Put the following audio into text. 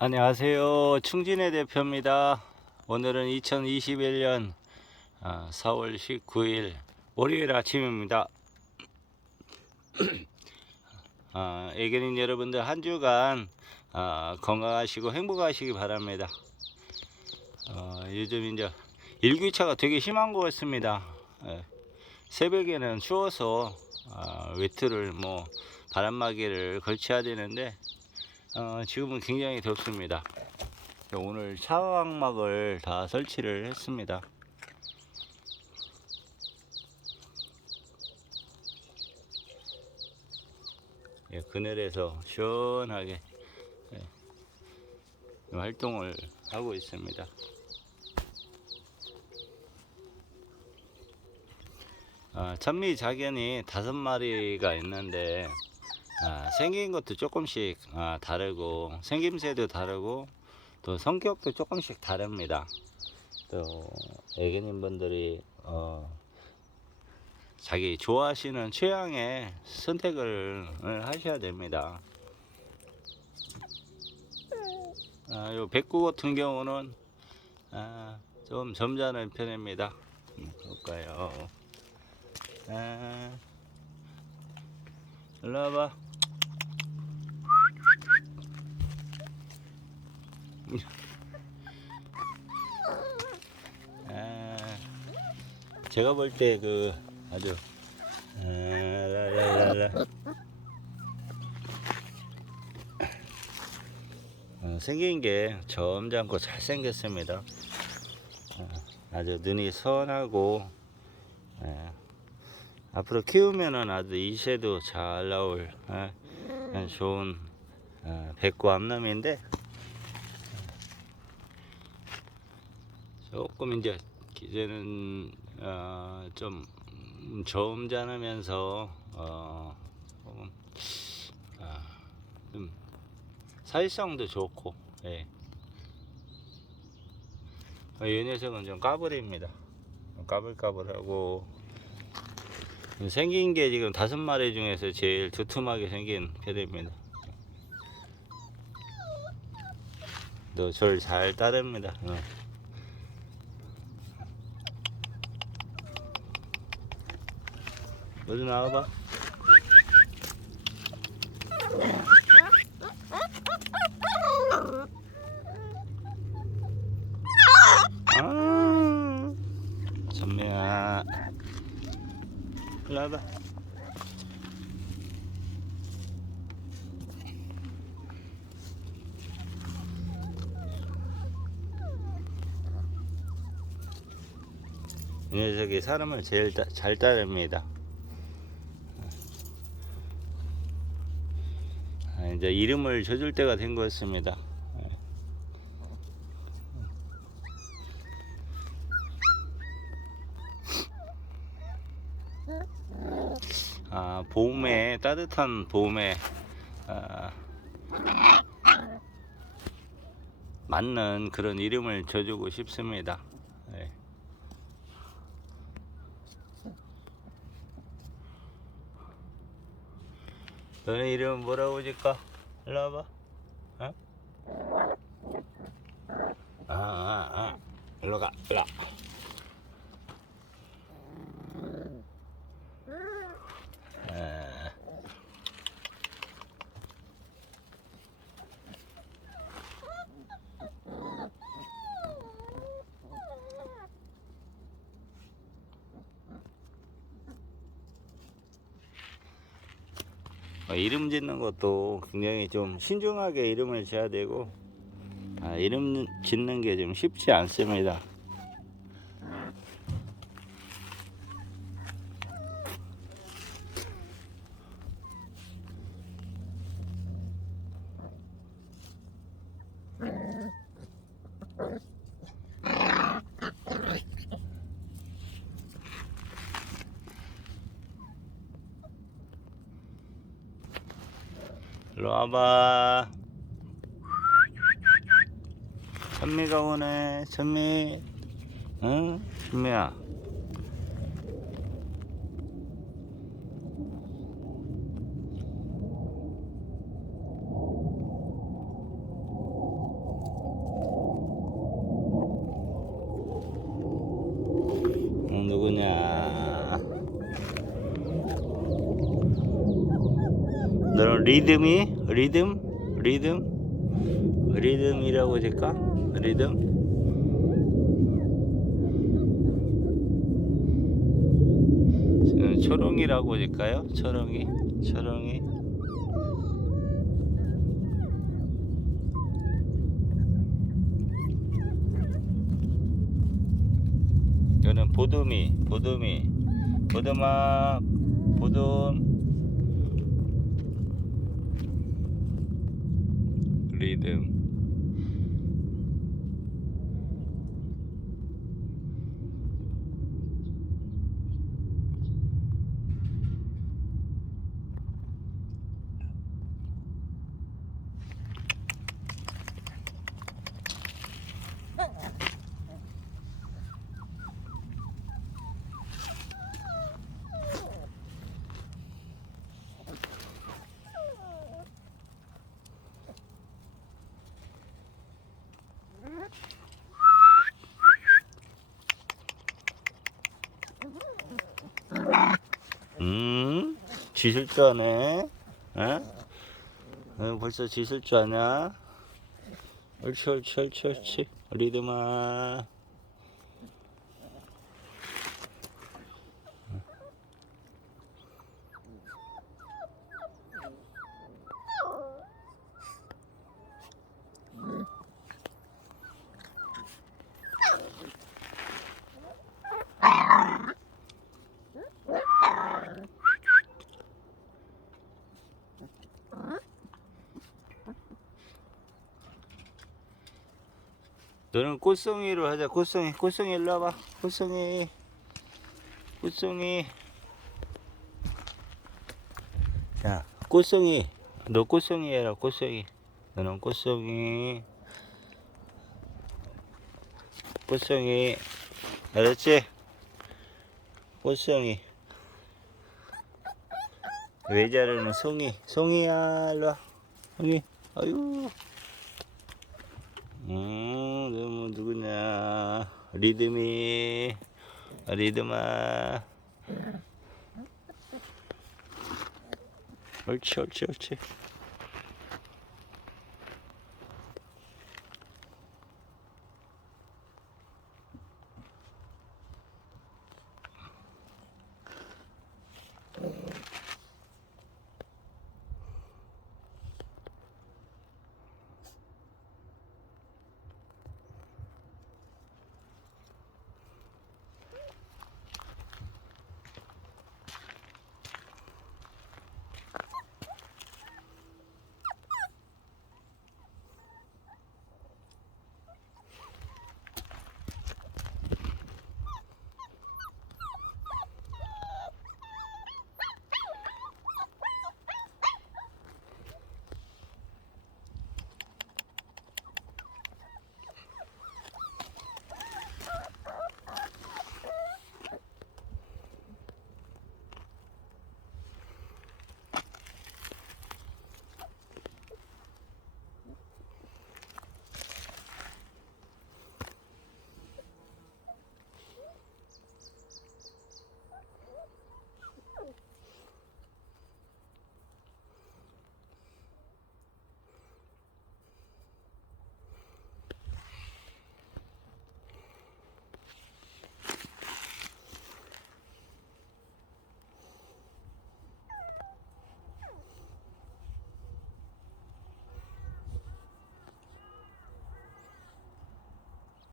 안녕하세요. 충진의 대표입니다. 오늘은 2021년 4월 19일 월요일 아침입니다. 아, 애견인 여러분들 한 주간 아, 건강하시고 행복하시기 바랍니다. 어, 요즘 이제 일교차가 되게 심한 것 같습니다. 예. 새벽에는 추워서 아, 외투를 뭐 바람막이를 걸쳐야 되는데 어, 지금은 굉장히 덥습니다. 오늘 차광막을 다 설치를 했습니다. 예, 그늘에서 시원하게 예, 활동을 하고 있습니다. 아, 천미 자견이 다섯 마리가 있는데 아, 생긴 것도 조금씩 아, 다르고 생김새도 다르고 또 성격도 조금씩 다릅니다. 또 애견인 분들이 어, 자기 좋아하시는 취향의 선택을 하셔야 됩니다. 아, 요 백구 같은 경우는 아, 좀 점잖은 편입니다. 음, 볼까요? 아, 일로 와봐. 아, 제가 볼 때 그 아주 아. 어, 생긴 게 점잖고 잘생겼습니다. 어, 아주 눈이 선하고 예, 앞으로 키우면은 아주 이새도 잘 나올 예, 예, 좋은 어, 백구 암남인데 조금 이제 이제는 어, 좀 점잖으면서 어, 아, 좀 사회성도 좋고 예. 어, 이 녀석은 좀 까불입니다 까불까불하고 생긴 게 지금 다섯 마리 중에서 제일 두툼하게 생긴 편입니다 너절잘 따릅니다 어. 너도 나와봐. 아, 선배야. 일로 와봐. 이 녀석이 사람을 제일 따, 잘 따릅니다. 이제 이름을 져줄 때가 된것 같습니다. 아, 봄에 따뜻한 봄에 아, 맞는 그런 이름을 줘주고 싶습니다. 네. 너네 이름은 뭐라고 줄까? 일로 와봐. 어? 아, 아, 아. 일로 가, 일로. 와. 에. 어, 이름 짓는 것도 굉장히 좀 신중하게 이름을 지어야 되고 아, 이름 짓는 게 좀 쉽지 않습니다. 일로 와봐. 천미가 오네. 천미. 응? 천미야. 너는 리듬이 리듬? 리듬? 리듬이라고 될까? 리듬? 초롱이라고 될까요? 초롱이? 초롱이? 이거는 보듬이 보듬이. 보듬아 보듬 리 음 짖을 줄 아네. 어? 어, 벌써 짖을 줄 아냐? 옳지 옳지 옳지 옳지 리듬아 너는 꽃송이로 하자. 꽃송이 꽃송이 일로 와봐. 꽃송이. 꽃송이. 자 꽃송이. 너 꽃송이 해라 꽃송이. 너는 꽃송이. 꽃송이. 알았지? 꽃송이. 왜 자르는 송이. 송이야 일로 와. 송이. 아유. 음, 너무 누구냐? 리듬이, 리듬아. 옳지, 옳지, 옳지.